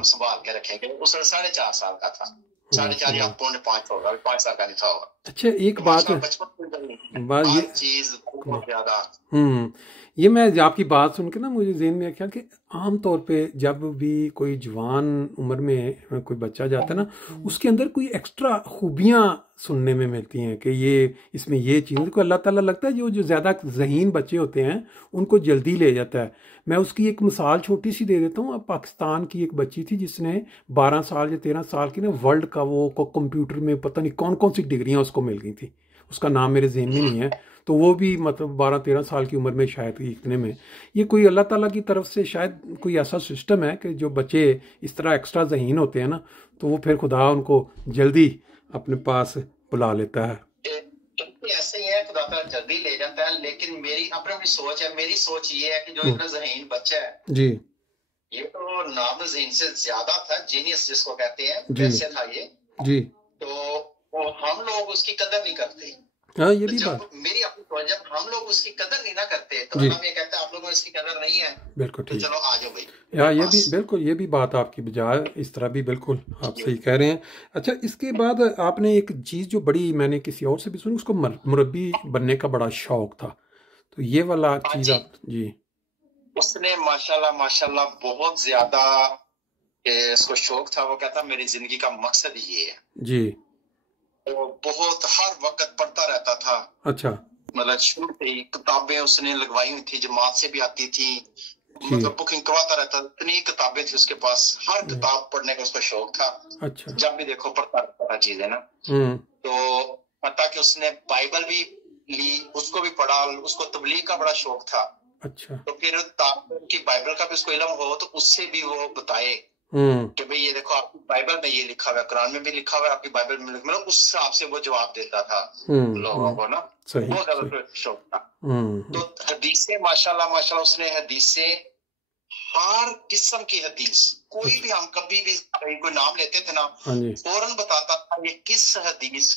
ہم سنبھال کے رکھیں گے. اس وقت 4.5 سال کا تھا, 4.5 یا 5.5 ہوگا, 5 سال کا نہیں تھا ہوگا. اچھا ایک بات بچپن یہ ہر چیز بہت زیادہ. یہ میں آپ کی بات سن کے نا مجھے ذہن میں خیال کہ عام طور پہ جب بھی کوئی جوان عمر میں کوئی بچہ جاتا ہے نا, اس کے اندر کوئی ایکسٹرا خوبیاں سننے میں ملتی ہیں کہ یہ اس میں یہ چیز کو اللہ تعالیٰ لگتا ہے جو زیادہ ذہین بچے ہوتے ہیں ان کو جلدی لے جاتا ہے. میں اس کی ایک مثال چھوٹی سی دے دیتا ہوں. اب پاکستان کی ایک بچی تھی جس نے 12 سال یا 13 سال کی نا ورلڈ کا وہ کمپیوٹر میں پتہ نہیں کون کون سی ڈگریاں اس کو مل گئی تھیں, اس کا نام میرے ذہن میں نہیں ہے. تو وہ بھی مطلب 12-13 سال کی عمر میں شاید اتنے میں. یہ کوئی اللہ تعالیٰ کی طرف سے شاید کوئی ایسا سسٹم ہے کہ جو بچے اس طرح ایکسٹرا ذہین ہوتے ہیں نا تو وہ پھر خدا ان کو جلدی اپنے پاس بلا لیتا ہے. ایسا ہی ہے, خدا تعالیٰ جلدی لے جاتا ہے. لیکن میری اپنی سوچ ہے, میری سوچ یہ ہے کہ جو اتنا ذہین بچہ ہے جی یہ تو نام ذہین سے زیادہ تھا, جینیس جس کو کہتے ہیں, جی ویسے تھا یہ. جی تو ہم لوگ اس کی قدر نہیں کرتے. ہاں یہ بھی جب بات میری اپنی سوچ, جب ہم لوگ اس کی قدر نہیں نہ کرتے تو جی اللہ یہ کہتا ہے آپ لوگوں کو اس کی قدر نہیں ہے, بالکل تو ٹھیک. چلو آ جاؤ بھائی. ہاں یہ بھی بالکل, یہ بھی بات آپ کی بجائے اس طرح بھی بالکل آپ صحیح کہہ رہے ہیں. اچھا اس کے بعد آپ نے ایک چیز جو بڑی میں نے کسی اور سے بھی سنی, اس کو مربی بننے کا بڑا شوق تھا, تو یہ والا چیز آپ جی. اس نے ماشاءاللہ بہت زیادہ اس کو شوق تھا. وہ کہتا میری زندگی کا مقصد یہ ہے جی. وہ بہت ہر وقت پڑھتا رہتا تھا. اچھا مطلب شروع سے ہی کتابیں اس نے لگوائی ہوئی تھی, جماعت سے بھی آتی تھی, مطلب بکنگ کرواتا رہتا. اتنی کتابیں تھی اس کے پاس, ہر کتاب پڑھنے کا اس کا شوق تھا. اچھا جب بھی دیکھو پڑھتا رہتا تھا چیزیں نا. تو حتیٰ کہ اس نے بائبل بھی لی, اس کو بھی پڑھا, اس کو تبلیغ کا بڑا شوق تھا. اچھا تو پھر کی بائبل کا بھی اس کو علم ہو تو اس سے بھی وہ بتائے کہ بھئی یہ دیکھو آپ کی بائبل میں یہ لکھا ہوا ہے, قرآن میں بھی لکھا ہوا ہے, آپ کی بائبل میں لکھا ہوا ہے. اس حساب سے وہ جواب دیتا تھا لوگوں کو نا. بہت زیادہ شوق تھا. تو حدیثیں ماشاءاللہ اس نے حدیثیں, ہر قسم کی حدیث, کوئی بھی ہم کبھی بھی کوئی نام لیتے تھے نا فوراً بتاتا تھا یہ کس حدیث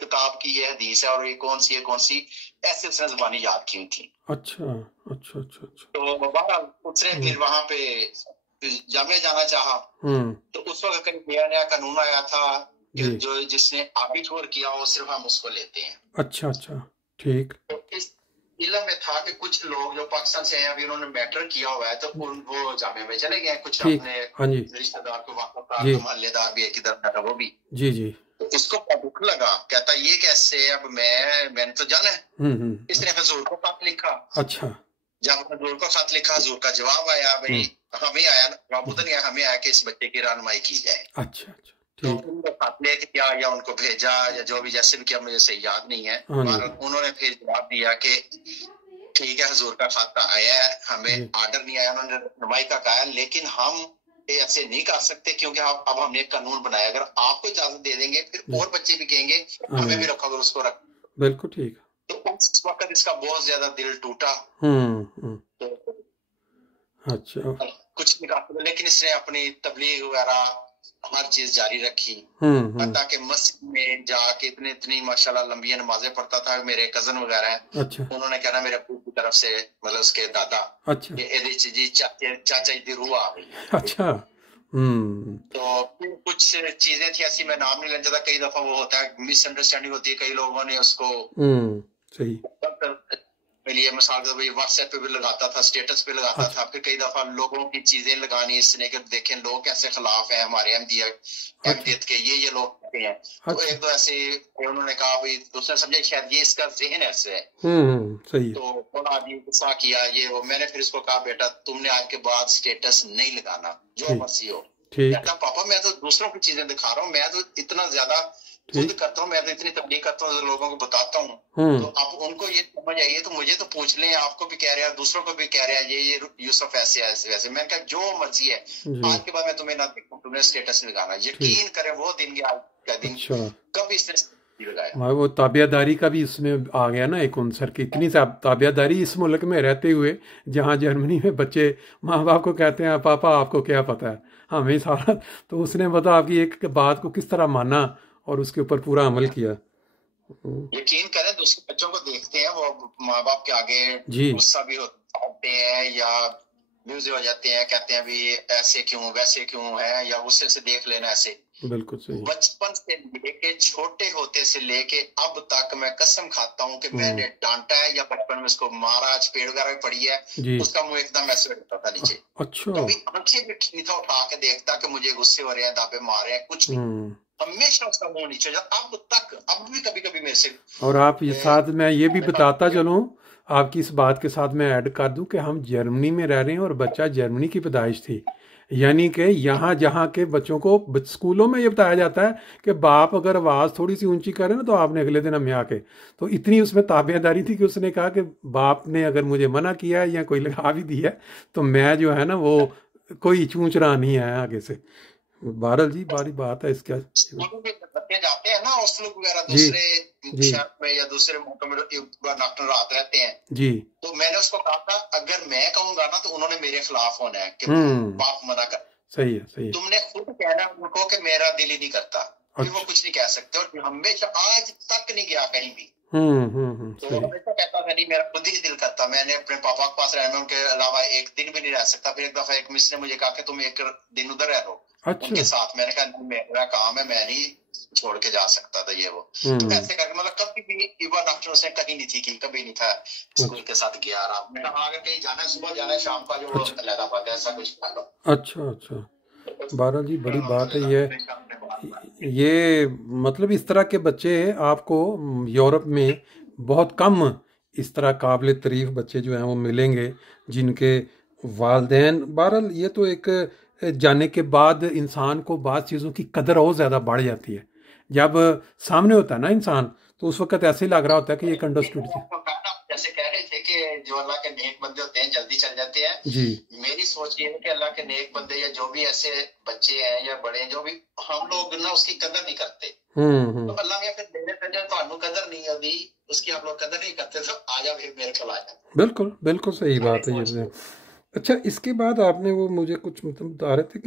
کتاب کی یہ حدیث ہے اور یہ کون سی, ایسے اس نے زبانی یاد کی تھی. اچھا اچھا اچھا اچھا. تو بہرحال اس نے پھر وہاں پہ جامعہ جانا چاہا. تو اس وقت کئی نیا قانون آیا تھا کہ جو جس نے عابد ٹور کیا وہ صرف ہم اس کو لیتے ہیں. اچھا اچھا ٹھیک. تو اس علم میں تھا کہ کچھ لوگ جو پاکستان سے ہیں ابھی انہوں نے میٹر کیا ہوا ہے تو وہ جامعہ میں چلے گئے, کچھ اپنے رشتہ دار کو واقف تھا, محلے دار بھی ایک ادھر بیٹھا وہ بھی. جی جی. تو اس کو دکھ لگا, کہتا یہ کیسے, اب میں نے تو جانا ہے. اس نے حضور کو خط لکھا. اچھا. جب حضور کو خط لکھا, حضور کا جواب آیا, بھائی ہمیں آیا نا, جواب ادھر نہیں آیا, ہمیں آیا کہ اس بچے کی رہنمائی کی جائے. اچھا اچھا. تو ان کو خط لے کے کیا یا ان کو بھیجا یا جو بھی جیسے بھی کیا مجھے صحیح یاد نہیں ہے. انہوں نے پھر جواب دیا کہ ٹھیک ہے حضور کا خط آیا ہے, ہمیں آرڈر نہیں آیا, انہوں نے رہنمائی کا کہا, لیکن ہم ایسے نہیں کر سکتے کیونکہ اب ہم نے ایک قانون بنایا, اگر آپ کو اجازت دے دیں گے پھر اور بچے بھی کہیں گے ہمیں بھی رکھو, اگر اس کو رکھ. بالکل ٹھیک. تو اس وقت اس کا بہت زیادہ دل ٹوٹا. اچھا. کچھ نہیں کہا, لیکن اس نے اپنی تبلیغ وغیرہ ہر چیز جاری رکھی. حتیٰ کہ مسجد میں جا کے اتنی ماشاءاللہ لمبی نمازیں پڑھتا تھا. میرے کزن وغیرہ ہیں, انہوں نے کہنا میرے ابو کی طرف سے مطلب اس کے دادا جی چاچا جی دی روح آ گئی. اچھا. تو کچھ چیزیں تھیں ایسی, میں نام نہیں لینا چاہتا, کئی دفعہ وہ ہوتا ہے مس انڈرسٹینڈنگ ہوتی ہے, کئی لوگوں نے اس کو صحیح لیے مثال کے طور پہ واٹس ایپ پہ بھی لگاتا تھا, اسٹیٹس پہ لگاتا تھا. پھر کئی دفعہ لوگوں کی چیزیں لگانی اس نے کہ دیکھیں لوگ کیسے خلاف ہیں ہمارے احمدیت کے, یہ لوگ کہتے ہیں. تو ایک دو ایسے انہوں نے کہا بھائی, اس نے سمجھا شاید یہ اس کا ذہن ایسے ہے, تو تھوڑا بھی غصہ کیا یہ وہ. میں نے پھر اس کو کہا بیٹا تم نے آج کے بعد اسٹیٹس نہیں لگانا, جو مرضی ہو. کہتا پاپا میں تو دوسروں کی چیزیں دکھا رہا ہوں, میں تو اتنا زیادہ خود کرتا ہوں, میں تو اتنی تبلیغ کرتا ہوں, لوگوں کو بتاتا ہوں. تو اب ان کو یہ سمجھ آئیے تو مجھے تو پوچھ لیں, آپ کو بھی کہہ رہے ہیں دوسروں کو بھی کہہ رہے ہیں یہ یوسف ایسے ایسے ویسے. میں نے کہا جو مرضی ہے, آج کے بعد میں تمہیں نہ دیکھوں, تمہیں اسٹیٹس لگانا. یقین کریں وہ دن گیا, آج کا دن کبھی اس نے لگایا. وہ تابعہ داری کا بھی اس میں آ گیا نا ایک عنصر کی, اتنی تابعہ داری اس ملک میں رہتے ہوئے جہاں جرمنی میں بچے ماں باپ کو کہتے ہیں پاپا آپ کو کیا پتہ ہے, ہمیں سارا. تو اس نے بتا آپ کی ایک بات کو کس طرح مانا اور اس کے اوپر پورا عمل کیا. یقین کریں دوسرے بچوں کو دیکھتے ہیں وہ ماں باپ کے آگے غصہ بھی ہوتے ہیں یا म्यूजिक हो जाते हैं, कहते हैं भी ऐसे क्यों वैसे क्यों है, या गुस्से से देख लेना ऐसे। बिल्कुल सही। बचपन से लेके छोटे होते से लेके अब तक मैं कसम खाता हूँ कि मैंने डांटा है या बचपन में उसको मारा, चपेड़ वगैरह पड़ी है, उसका मुंह एकदम ऐसे रहता था नीचे। अच्छा। कभी आंखें भी नहीं था उठा के देखता कि मुझे गुस्से हो रहे हैं, दाबे मारे हैं, कुछ नहीं, हमेशा उसका मुंह नीचे हो जाता अब तक। अब भी कभी कभी मेरे से। और आप ये साथ मैं ये भी बताता चलूं, आपकी इस बात के साथ मैं ऐड कर दूं कि हम जर्मनी में रह रहे हैं और बच्चा जर्मनी की पैदाइश थी, यानी कि यहाँ जहाँ के बच्चों को स्कूलों में ये बताया जाता है कि बाप अगर आवाज़ थोड़ी सी ऊंची करे ना तो आपने अगले दिन हमें आके, तो इतनी उसमें ताबेदारी थी कि उसने कहा कि बाप ने अगर मुझे मना किया है या कोई लगा भी दिया है तो मैं जो है ना वो कोई चूंच रहा नहीं है आगे से। बहरहाल जी बारी बात है इसका। बच्चे जाते हैं ना हॉस्टल वगैरह दूसरे शहर में या दूसरे मुल्कों में डॉक्टर रात रहते हैं जी, तो मैंने उसको कहा था अगर मैं कहूंगा ना तो उन्होंने मेरे खिलाफ होना है कि बाप मना कर। सही है, सही है। तुमने खुद कहना उनको कि मेरा दिल ही नहीं करता, फिर वो कुछ नहीं कह सकते। और हमेशा आज तक नहीं गया कहीं भी, तो हमेशा कहता था नहीं मेरा खुद ही दिल करता, मैंने अपने पापा के पास रहना, उनके अलावा एक दिन भी नहीं रह सकता। फिर एक दफा एक मिस ने मुझे कहा कि तुम एक दिन उधर रह लो उनके साथ। मैंने कहा मेरा काम है, मैं नहीं छोड़ के जा सकता था ये वो। तो ऐसे करके मतलब कभी भी युवा डॉक्टरों से कहीं नहीं थी कि कभी नहीं था स्कूल के साथ गया रहा। मैंने अगर कहीं जाना है सुबह जाना है शाम का जो लगा पाता है ऐसा कुछ कर लो। अच्छा अच्छा, बहरहाल जी बड़ी बात है ये मतलब इस तरह के बच्चे आपको यूरोप में बहुत कम इस तरह काबिल तारीफ बच्चे जो हैं वो मिलेंगे जिनके वालिदैन। बहरहाल ये तो एक जाने के बाद इंसान को बाद चीज़ों की कदर और ज़्यादा बढ़ जाती है। जब सामने होता है ना इंसान तो उस वक्त ऐसे ही लग रहा होता है कि ये अंडरस्टूड है। जैसे कह रहे थे कि जो अल्लाह के नेक बंदे होते हैं जल्दी चल जाते हैं जी। मेरी सोच ये है कि अल्लाह के नेक बंदे या जो भी ऐसे बच्चे हैं या बड़े जो भी हम लोग ना उसकी कदर नहीं करते। तो अल्लाह में फिर देने पे तो आपको कदर नहीं होगी उसकी, आप लोग कदर नहीं करते तो आ जा फिर मेरे को आ जा। बिल्कुल बिल्कुल सही बात है ये। अच्छा, इसके बाद आपने वो मुझे कुछ मतलब बता रहे थे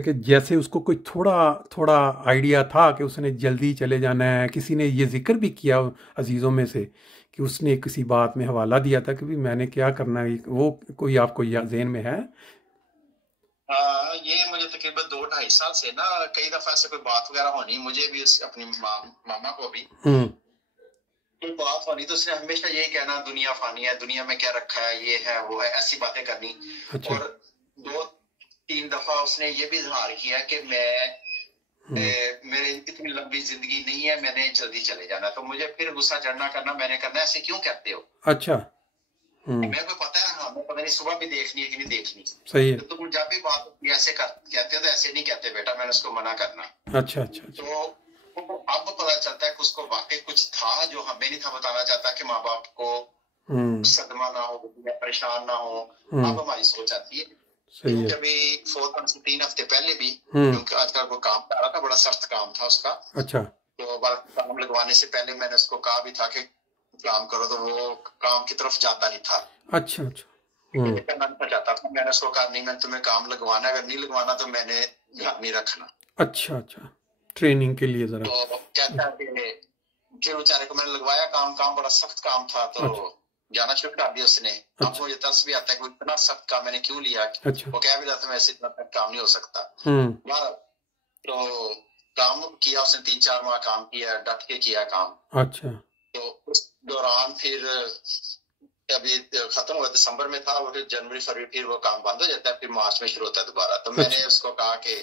कि जैसे उसको कोई थोड़ा थोड़ा आइडिया था कि उसने जल्दी चले जाना है। किसी ने ये जिक्र भी किया अजीज़ों में से कि उसने किसी बात में हवाला दिया था कि भी मैंने क्या करना है, वो कोई आपको ज़हन में है? ये मुझे तकरीबन 2-2.5 साल से ना कई दफा ऐसे कोई बात वगैरह होनी, मुझे भी अपनी मामा को भी कोई बात होनी तो उसने हमेशा यही कहना दुनिया फानी है, दुनिया में क्या रखा है, ये है वो है, ऐसी बातें करनी। अच्छा। और 2-3 दफा उसने ये भी इजहार किया कि मेरे इतनी लंबी जिंदगी नहीं है, मैंने जल्दी चले जाना। तो मुझे फिर गुस्सा चढ़ना करना, मैंने करना ऐसे क्यों कहते हो? अच्छा। मेरे को पता है हमें पता नहीं सुबह भी देखनी है कि नहीं देखनी। सही है। तो तुम जब भी बात ऐसे कहते हो तो ऐसे नहीं कहते बेटा, मैंने उसको मना करना। अच्छा अच्छा। तो अब पता चलता है कि उसको वाकई कुछ था जो हमें नहीं था बताना चाहता कि माँ बाप को सदमा ना हो या परेशान ना हो। अब हमारी सोच आती है। जब 3 हफ्ते पहले भी क्योंकि आजकल वो काम कर रहा था, बड़ा सख्त काम था उसका। अच्छा। तो काम लगवाने से पहले मैंने उसको कहा भी था कि काम करो, तो वो काम की तरफ जाता नहीं था। अच्छा अच्छा। करना नहीं चाहता था। मैंने उसको कहा नहीं मैं तुम्हें काम लगवाना, अगर नहीं लगवाना तो मैंने ध्यान नहीं रखना। अच्छा अच्छा, ट्रेनिंग के लिए जरा। तो कहता है कि बेचारे को मैंने लगवाया काम बड़ा सख्त काम था तो जाना शुरू कर दिया उसने। अब मुझे तरस भी आता है कि इतना सख्त काम मैंने क्यों लिया। अच्छा। वो कह भी रहा था वैसे इतना काम नहीं हो सकता। तो काम किया उसने, 3-4 माह काम किया, डट के किया काम। अच्छा। तो उस दौरान फिर अभी खत्म हुआ दिसंबर में था, वो फिर जनवरी फरवरी फिर वो काम बंद हो जाता है, फिर मार्च में शुरू होता है दोबारा। तो मैंने उसको कहा कि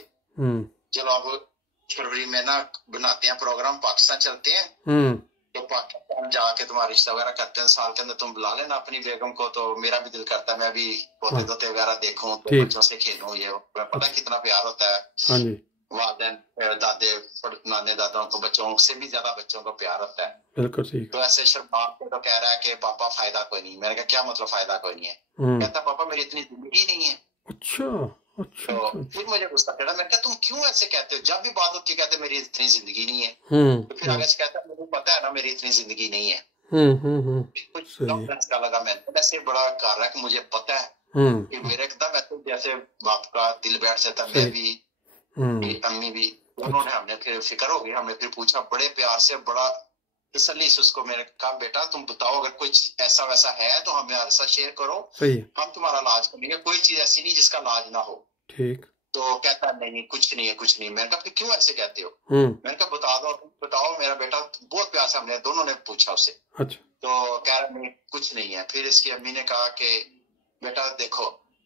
चलो अब फरवरी में ना बनाते हैं प्रोग्राम, पाकिस्तान चलते हैं। तो पाकिस्तान जाके तुम्हारा रिश्ता वगैरह करते हैं, साल के अंदर तुम बुला लेना अपनी बेगम को। तो मेरा भी दिल करता है मैं भी पोते दोते वगैरह देखूं, तो बच्चों से खेलूं। ये पता कितना प्यार होता है वालिदैन दादे नाने दादाओं को, बच्चों से भी ज्यादा बच्चों को प्यार होता है। बिल्कुल ठीक। तो ऐसे शर्माम को तो कह रहा है कि पापा फायदा कोई नहीं। मैंने कहा क्या मतलब फायदा कोई नहीं है? कहता पापा मेरी इतनी जिंदगी नहीं है। अच्छा अच्छा। तो फिर मुझे गुस्सा चढ़ा। मैंने कहा तुम क्यों ऐसे कहते हो? जब भी बात होती है कहते मेरी इतनी जिंदगी नहीं है। तो फिर आगे से कहता मुझे पता है ना मेरी इतनी जिंदगी नहीं है। कुछ का लगा मैंने ऐसे बड़ा कर रहा है कि मुझे पता है कि मेरे एकदम ऐसे जैसे बाप का दिल बैठ जाता। मैं भी अम्मी भी उन्होंने, हमने फिर फिक्र हो गई, हमने फिर पूछा बड़े प्यार से, बड़ा तसल्ली से उसको मैंने कहा बेटा तुम बताओ अगर कुछ ऐसा वैसा है तो हमारे साथ शेयर करो, सही है, हम तुम्हारा इलाज करेंगे, कोई चीज ऐसी नहीं जिसका इलाज ना हो। ठीक। तो कहता नहीं कुछ नहीं है कुछ नहीं। मैंने कहा फिर क्यों ऐसे कहते हो? मैंने कहा बताओ मेरा बेटा बहुत प्यार से हमने दोनों ने पूछा उससे। अच्छा। तो कह रहा नहीं कुछ नहीं है। फिर इसकी अम्मी ने कहा कि बेटा देखो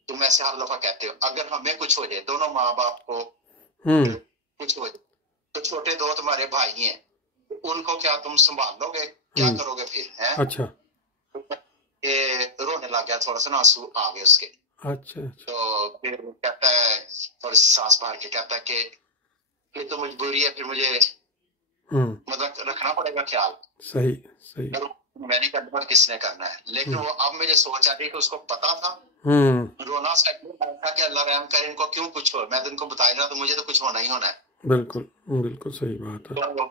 तुम ऐसे हर दफा कहते हो, अगर हमें कुछ हो जाए, दोनों माँ बाप को कुछ हो जाए, तो छोटे दो तुम्हारे भाई हैं, उनको क्या तुम संभाल लोगे? क्या करोगे फिर? है अच्छा। ये रोने लग गया, थोड़ा सा ना आंसू आ गए उसके। अच्छा। तो फिर कहता है थोड़ी सांस मार के कहता है कि फिर तो मजबूरी है, फिर मुझे मतलब रखना पड़ेगा ख्याल। सही सही। मैंने कहा किसने करना है, लेकिन वो अब मुझे सोच आ रही कि उसको पता था। रोना था कि अल्लाह रहम करे, इनको क्यों कुछ हो, मैं तो इनको बता रहा, तो मुझे तो कुछ होना ही होना है। बिल्कुल बिल्कुल सही बात है। तो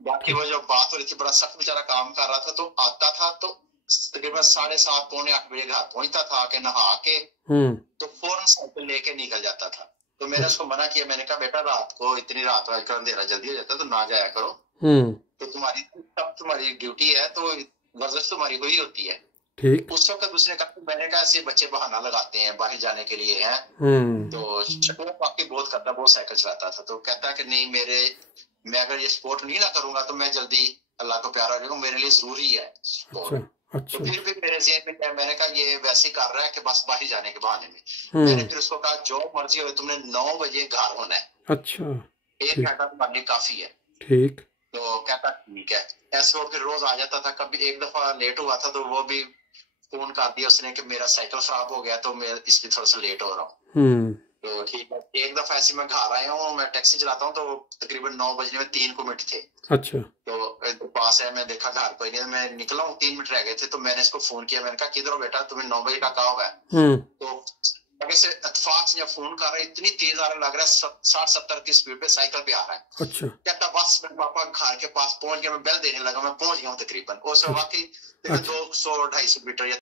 बाकी वो जो बात हो रही थी, बड़ा सख्त बेचारा काम कर रहा था, तो आता था तो तकरीबन 7:30 पौने 8 बजे घर पहुंचता था के नहा के, तो फौरन साइकिल लेके निकल जाता था। तो मैंने उसको मना किया, मैंने कहा बेटा रात को इतनी रात में आजकल अंधेरा जल्दी हो जाता है तो ना जाया करो, तो तुम्हारी ड्यूटी है, तो वर्जिश तुम्हारी हुई होती है। ठीक। उस वक्त उसने कहा, मैंने कहा ऐसे बच्चे बहाना लगाते हैं बाहर जाने के लिए हैं, तो शक्ल बाकी बहुत करता, बहुत साइकिल चलाता था। तो कहता है कि नहीं मैं अगर ये स्पोर्ट नहीं ना करूंगा तो मैं जल्दी अल्लाह को प्यारा हो जाऊंगा, मेरे लिए जरूरी है स्पोर्ट। अच्छा। तो फिर भी मेरे जेब में मैंने कहा ये वैसे ही कर रहा है कि बस बाहर जाने के बहाने में। मैंने फिर उसको कहा जो मर्जी हो तुमने 9 बजे घर होना है। अच्छा। 1 घंटा तुम्हारे लिए काफी है। ठीक। तो कहता ठीक है। ऐसे वो फिर रोज आ जाता था, कभी एक दफा लेट हुआ था तो वो भी फोन कर दिया उसने कि मेरा साइकिल खराब हो गया तो मैं इसलिए थोड़ा सा लेट हो रहा हूँ। तो ठीक है। एक दफा ऐसे मैं घर आया हूँ, मैं टैक्सी चलाता हूँ, तो तकरीबन 9 बजने में 3 मिनट थे। अच्छा। तो पास है, मैं देखा घर कोई नहीं, मैं निकला हूँ, 3 मिनट रह गए थे, तो मैंने इसको फोन किया, मैंने कहा किधर हो बेटा, तुम्हें 9 बजे का कहा हुआ है? तो आगे से इत्तेफाक से फोन कर रहा है, इतनी तेज आ रहा लग रहा है 60-70 की स्पीड पे साइकिल पे आ रहा है। अच्छा। कहता बस मैं पापा घर के पास पहुंच गया, मैं बेल देने लगा, मैं पहुंच गया हूँ तकरीबन। और वाकई 200-250 मीटर